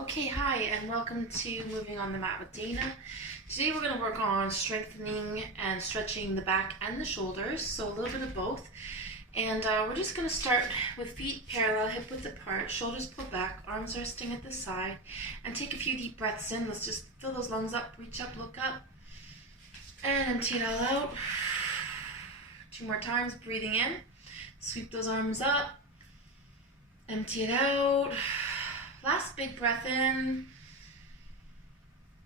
Okay, hi, and welcome to Moving on the Mat with Dana. Today we're going to work on strengthening and stretching the back and the shoulders, so a little bit of both. And we're just going to start with feet parallel, hip width apart, shoulders pulled back, arms resting at the side, and take a few deep breaths in. Let's just fill those lungs up, reach up, look up, and empty it all out. 2 more times, breathing in, sweep those arms up, empty it out. Last big breath in,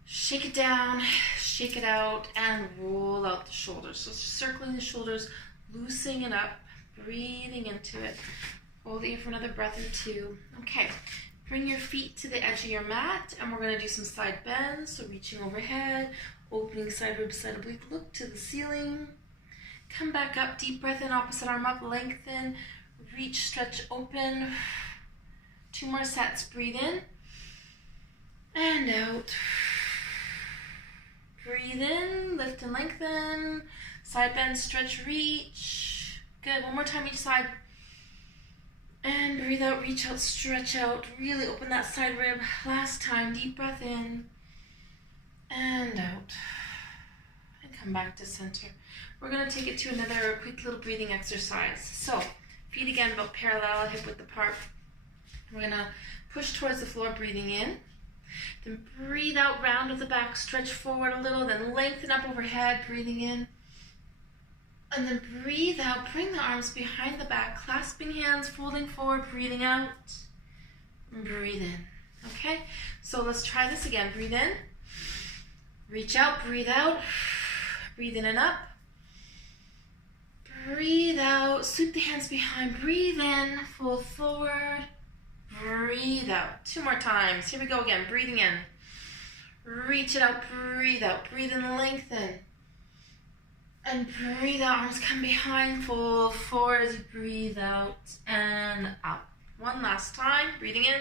shake it down, shake it out, and roll out the shoulders. So circling the shoulders, loosening it up, breathing into it. Hold it for another breath or 2. Okay, bring your feet to the edge of your mat, and we're going to do some side bends. So reaching overhead, opening side rib, side oblique, look to the ceiling. Come back up, deep breath in, opposite arm up, lengthen, reach, stretch, open. 2 more sets, breathe in and out. Breathe in, lift and lengthen, side bend, stretch, reach. Good, 1 more time each side. And breathe out, reach out, stretch out, really open that side rib. Last time, deep breath in and out. And come back to center. We're gonna take it to another quick little breathing exercise. So, feet again about parallel, hip width apart. We're gonna push towards the floor, breathing in. Then breathe out, round of the back, stretch forward a little, then lengthen up overhead, breathing in. And then breathe out, bring the arms behind the back, clasping hands, folding forward, breathing out. Breathe in, okay? So let's try this again. Breathe in, reach out, breathe out, breathe in and up. Breathe out, sweep the hands behind, breathe in, fold forward. Breathe out. 2 more times. Here we go again. Breathing in. Reach it out. Breathe out. Breathe in, lengthen. And breathe out. Arms come behind. Fold forward as you breathe out and out. 1 last time. Breathing in.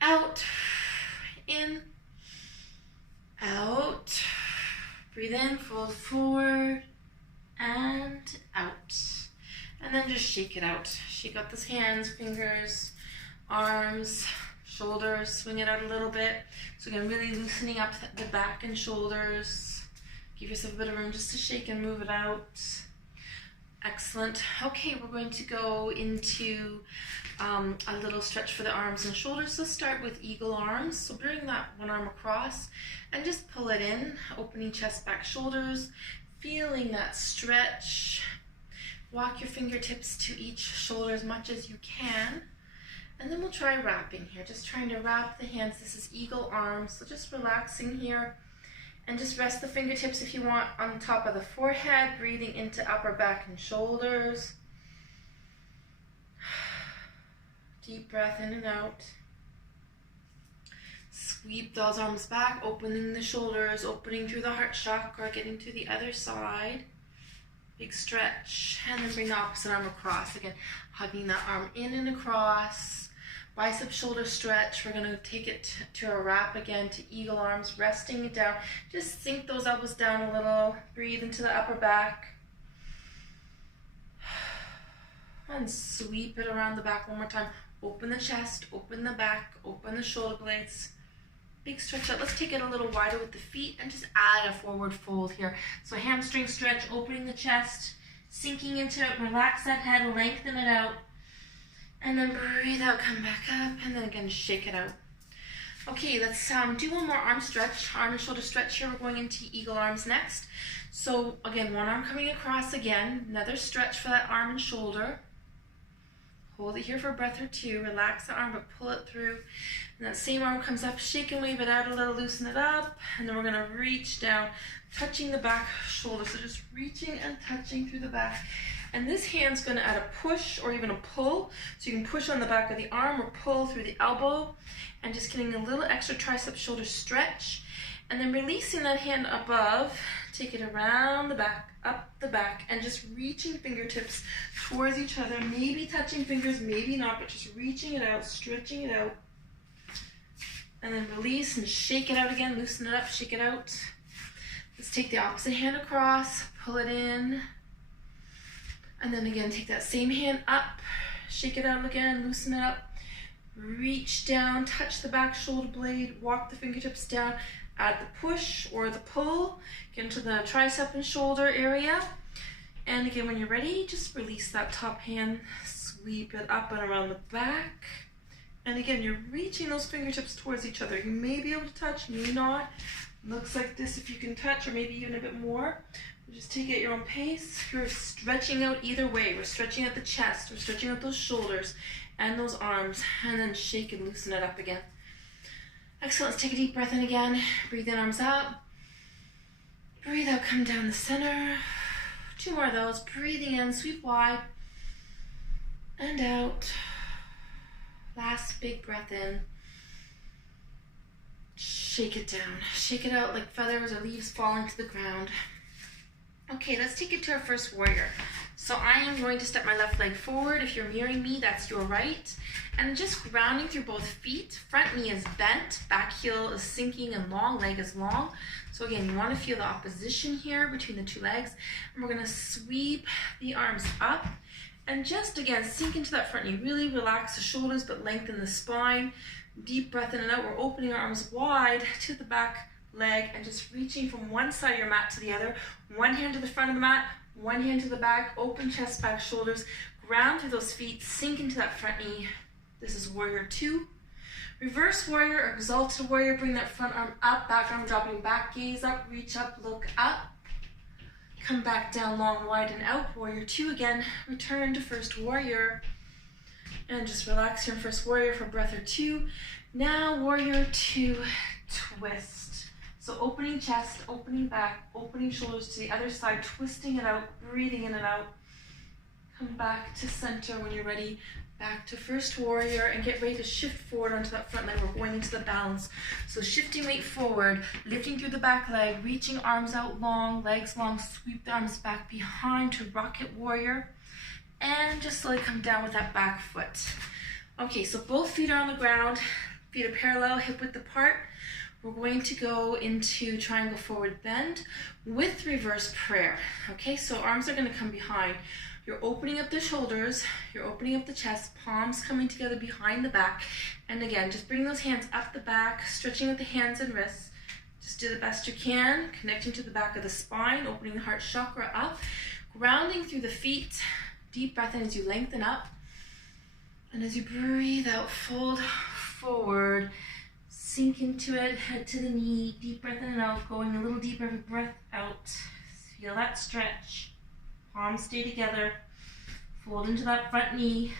Out. In. Out. Breathe in. Fold forward and out. And then just shake it out. Shake out those hands, fingers, arms, shoulders, swing it out a little bit. So again, really loosening up the back and shoulders. Give yourself a bit of room just to shake and move it out. Excellent. Okay, we're going to go into a little stretch for the arms and shoulders. Let's start with eagle arms. So bring that one arm across and just pull it in, opening chest, back, shoulders, feeling that stretch. Walk your fingertips to each shoulder as much as you can. And then we'll try wrapping here, just trying to wrap the hands. This is eagle arms, so just relaxing here. And just rest the fingertips if you want on top of the forehead, breathing into upper back and shoulders. Deep breath in and out. Sweep those arms back, opening the shoulders, opening through the heart chakra, getting to the other side. Big stretch, and then bring the opposite arm across. Again, hugging that arm in and across. Bicep shoulder stretch. We're going to take it to a wrap again, to eagle arms, resting it down. Just sink those elbows down a little. Breathe into the upper back. And sweep it around the back 1 more time. Open the chest, open the back, open the shoulder blades. Big stretch out. Let's take it a little wider with the feet and just add a forward fold here. So hamstring stretch, opening the chest, sinking into it, relax that head, lengthen it out, and then breathe out, come back up, and then again, shake it out. Okay, let's do 1 more arm stretch, arm and shoulder stretch here. We're going into eagle arms next. So again, 1 arm coming across again, another stretch for that arm and shoulder. Hold it here for a breath or 2. Relax the arm, but pull it through. And that same arm comes up, shake and wave it out a little, loosen it up. And then we're going to reach down, touching the back shoulder. So just reaching and touching through the back. And this hand's going to add a push or even a pull. So you can push on the back of the arm or pull through the elbow. And just getting a little extra tricep shoulder stretch. And then releasing that hand above, take it around the back, up the back, and just reaching fingertips towards each other. Maybe touching fingers, maybe not, but just reaching it out, stretching it out. And then release and shake it out again, loosen it up, shake it out. Let's take the opposite hand across, pull it in. And then again, take that same hand up, shake it out again, loosen it up. Reach down, touch the back shoulder blade, walk the fingertips down, add the push or the pull, get into the tricep and shoulder area. And again, when you're ready, just release that top hand, sweep it up and around the back. And again, you're reaching those fingertips towards each other. You may be able to touch, may not. Looks like this if you can touch, or maybe even a bit more. Just take it at your own pace. You're stretching out either way. We're stretching out the chest, we're stretching out those shoulders and those arms, and then shake and loosen it up again. Excellent. Let's take a deep breath in again. Breathe in, arms up. Breathe out, come down the center. 2 more of those. Breathing in, sweep wide. And out. Last big breath in. Shake it down. Shake it out like feathers or leaves falling to the ground. Okay, let's take it to our first warrior. So I am going to step my left leg forward. If you're mirroring me, that's your right. And just grounding through both feet. Front knee is bent, back heel is sinking, and long leg is long. So again, you want to feel the opposition here between the 2 legs. And we're going to sweep the arms up. And just again, sink into that front knee. Really relax the shoulders, but lengthen the spine. Deep breath in and out. We're opening our arms wide to the back leg and just reaching from one side of your mat to the other. One hand to the front of the mat, one hand to the back. Open chest, back, shoulders. Ground through those feet. Sink into that front knee. This is warrior 2. Reverse warrior or exalted warrior. Bring that front arm up, back arm dropping back. Gaze up, reach up, look up. Come back down, long, wide, and out. Warrior 2 again. Return to first warrior. And just relax here in first warrior for breath or 2. Now warrior 2, twist. So opening chest, opening back, opening shoulders to the other side, twisting it out, breathing in and out. Come back to center when you're ready. Back to first warrior and get ready to shift forward onto that front leg. We're going into the balance. So shifting weight forward, lifting through the back leg, reaching arms out long, legs long, sweep the arms back behind to rocket warrior. And just slowly come down with that back foot. Okay, so both feet are on the ground, feet are parallel, hip width apart. We're going to go into triangle forward bend with reverse prayer. Okay, so arms are going to come behind. You're opening up the shoulders, you're opening up the chest, palms coming together behind the back. And again, just bring those hands up the back, stretching with the hands and wrists. Just do the best you can, connecting to the back of the spine, opening the heart chakra up, grounding through the feet. Deep breath in as you lengthen up. And as you breathe out, fold forward. Sink into it, head to the knee, deep breath in and out, going a little deeper every breath out. Feel that stretch. Palms stay together. Fold into that front knee.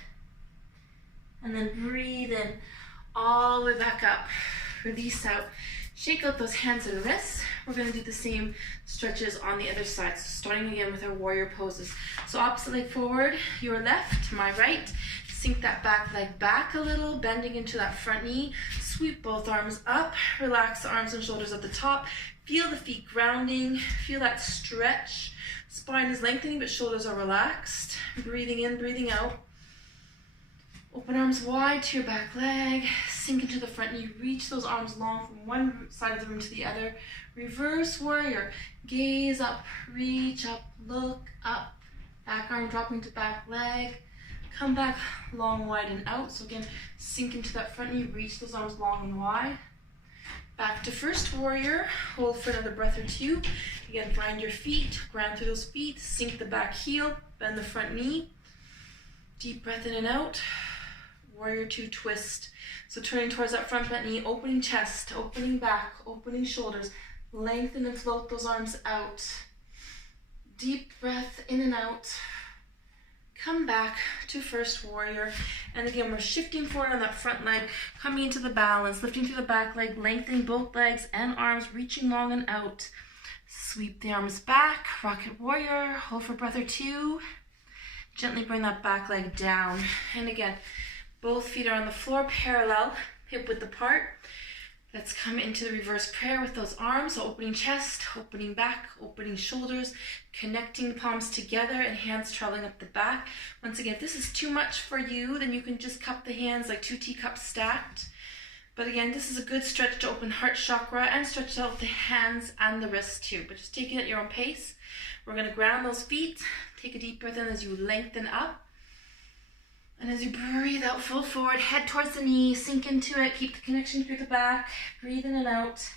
And then breathe in all the way back up. Release out. Shake out those hands and wrists. We're going to do the same stretches on the other side. So starting again with our warrior poses. So opposite leg forward, your left, my right. Sink that back leg back a little, bending into that front knee. Sweep both arms up. Relax the arms and shoulders at the top. Feel the feet grounding. Feel that stretch. Spine is lengthening, but shoulders are relaxed. Breathing in, breathing out. Open arms wide to your back leg. Sink into the front knee. Reach those arms long from one side of the room to the other. Reverse warrior. Gaze up, reach up, look up. Back arm dropping to back leg. Come back long, wide, and out. So again, sink into that front knee. Reach those arms long and wide. Back to first warrior. Hold for another breath or 2. Again, find your feet. Ground through those feet. Sink the back heel. Bend the front knee. Deep breath in and out. Warrior 2, twist. So turning towards that front bent knee, opening chest, opening back, opening shoulders. Lengthen and float those arms out. Deep breath in and out. Come back to first warrior. And again, we're shifting forward on that front leg, coming into the balance, lifting through the back leg, lengthening both legs and arms, reaching long and out. Sweep the arms back, rocket warrior, hold for breath or 2. Gently bring that back leg down. And again, both feet are on the floor, parallel, hip width apart. Let's come into the reverse prayer with those arms, so opening chest, opening back, opening shoulders, connecting the palms together and hands traveling up the back. Once again, if this is too much for you, then you can just cup the hands like 2 teacups stacked. But again, this is a good stretch to open heart chakra and stretch out the hands and the wrists too. But just take it at your own pace. We're going to ground those feet. Take a deep breath in as you lengthen up. And as you breathe out, full forward, head towards the knee, sink into it, keep the connection through the back, breathe in and out.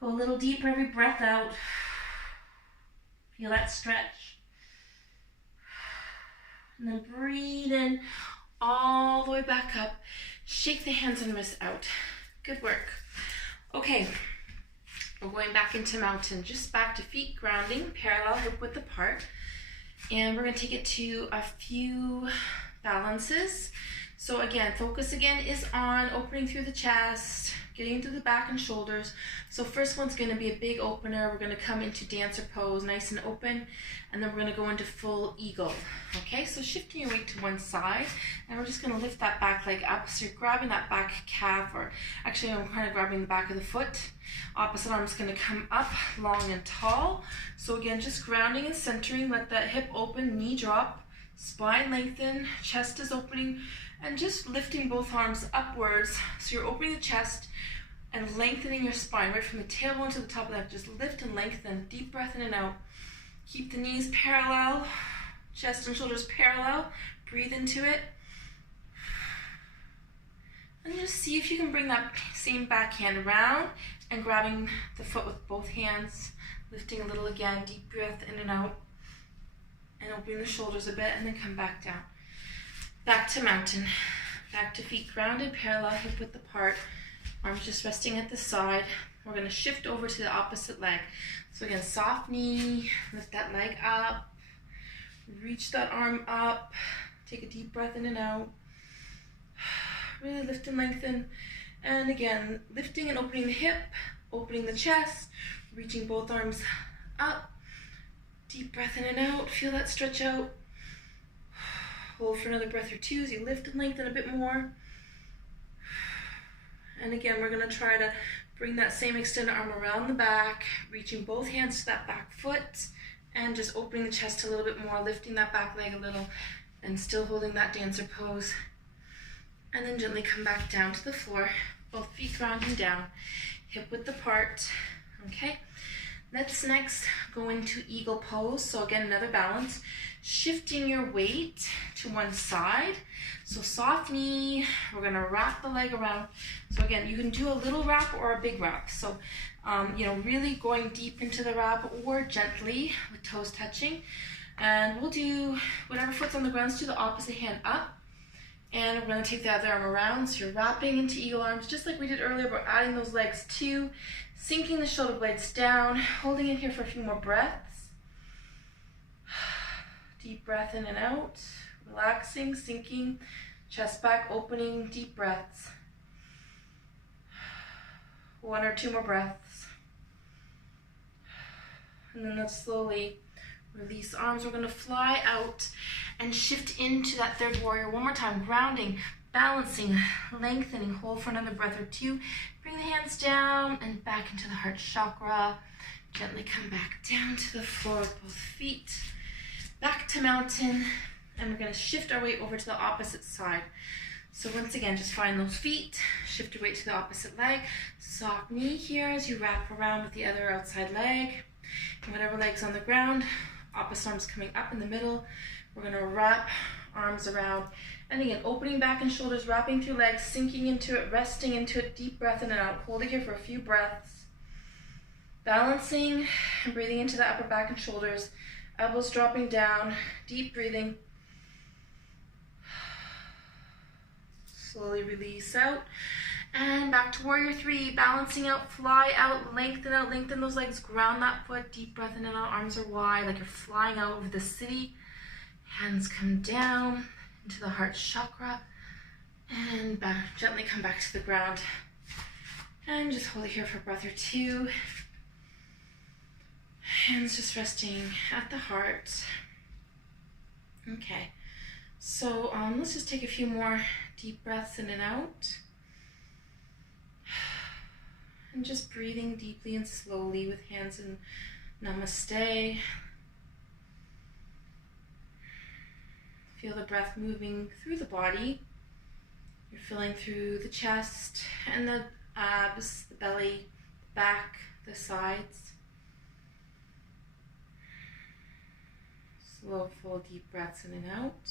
Go a little deeper every breath out. Feel that stretch. And then breathe in all the way back up. Shake the hands and wrists out. Good work. Okay, we're going back into mountain, just back to feet grounding, parallel, hip width apart. And we're going to take it to a few balances. So again, focus again is on opening through the chest, getting into the back and shoulders. So first one's going to be a big opener. We're going to come into dancer pose, nice and open, and then we're going to go into full eagle. Okay, so shifting your weight to one side, and we're just going to lift that back leg up. So you're grabbing that back calf, or actually I'm kind of grabbing the back of the foot. Opposite arm's going to come up long and tall. So again, just grounding and centering, let that hip open, knee drop, spine lengthen, chest is opening, and just lifting both arms upwards. So you're opening the chest and lengthening your spine right from the tailbone to the top of that. Just lift and lengthen, deep breath in and out. Keep the knees parallel, chest and shoulders parallel. Breathe into it. And just see if you can bring that same back hand around and grabbing the foot with both hands, lifting a little again, deep breath in and out, and opening the shoulders a bit, and then come back down. Back to mountain, back to feet grounded, parallel, hip width apart, arms just resting at the side. We're going to shift over to the opposite leg. So again, soft knee, lift that leg up, reach that arm up, take a deep breath in and out. Really lift and lengthen. And again, lifting and opening the hip, opening the chest, reaching both arms up. Deep breath in and out. Feel that stretch out. Hold for another breath or two as you lift and lengthen a bit more. And again, we're going to try to bring that same extended arm around the back, reaching both hands to that back foot, and just opening the chest a little bit more, lifting that back leg a little, and still holding that dancer pose. And then gently come back down to the floor, both feet grounding down, hip width apart. Okay, let's next go into eagle pose. So again, another balance, shifting your weight to one side. So soft knee, we're gonna wrap the leg around. So again, you can do a little wrap or a big wrap. So, really going deep into the wrap or gently with toes touching. And we'll do whatever foot's on the ground, let's do the opposite hand up. And we're going to take the other arm around, so you're wrapping into eagle arms, just like we did earlier. We're adding those legs too, sinking the shoulder blades down, holding it here for a few more breaths. Deep breath in and out, relaxing, sinking, chest back, opening, deep breaths. One or two more breaths. And then let's slowly release arms. We're going to fly out and shift into that third warrior. One more time, grounding, balancing, lengthening, hold for another breath or two. Bring the hands down and back into the heart chakra. Gently come back down to the floor with both feet. Back to mountain, and we're going to shift our weight over to the opposite side. So once again, just find those feet, shift your weight to the opposite leg, soft knee here as you wrap around with the other outside leg. And whatever leg's on the ground, opposite arms coming up in the middle. We're going to wrap arms around. And again, opening back and shoulders, wrapping through legs, sinking into it, resting into it, deep breath in and out. Hold it here for a few breaths. Balancing and breathing into the upper back and shoulders. Elbows dropping down, deep breathing. Slowly release out. And back to warrior three, balancing out, fly out, lengthen those legs, ground that foot, deep breath in and out, arms are wide, like you're flying out over the city. Hands come down into the heart chakra, and back, gently come back to the ground. And just hold it here for a breath or two. Hands just resting at the heart. Okay, so let's just take a few more deep breaths in and out. And just breathing deeply and slowly with hands in namaste. Feel the breath moving through the body. You're filling through the chest and the abs, the belly, the back, the sides. Slow, full, deep breaths in and out.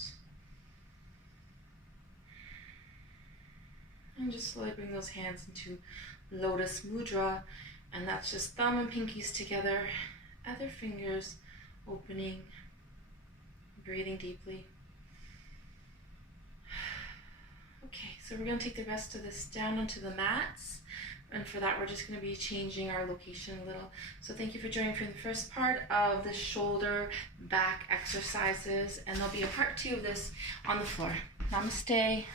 And just slowly bring those hands into Lotus Mudra. And that's just thumb and pinkies together. Other fingers opening. Breathing deeply. Okay, so we're going to take the rest of this down onto the mats. And for that, we're just going to be changing our location a little. So thank you for joining for the first part of the shoulder back exercises. And there'll be a part 2 of this on the floor. Namaste.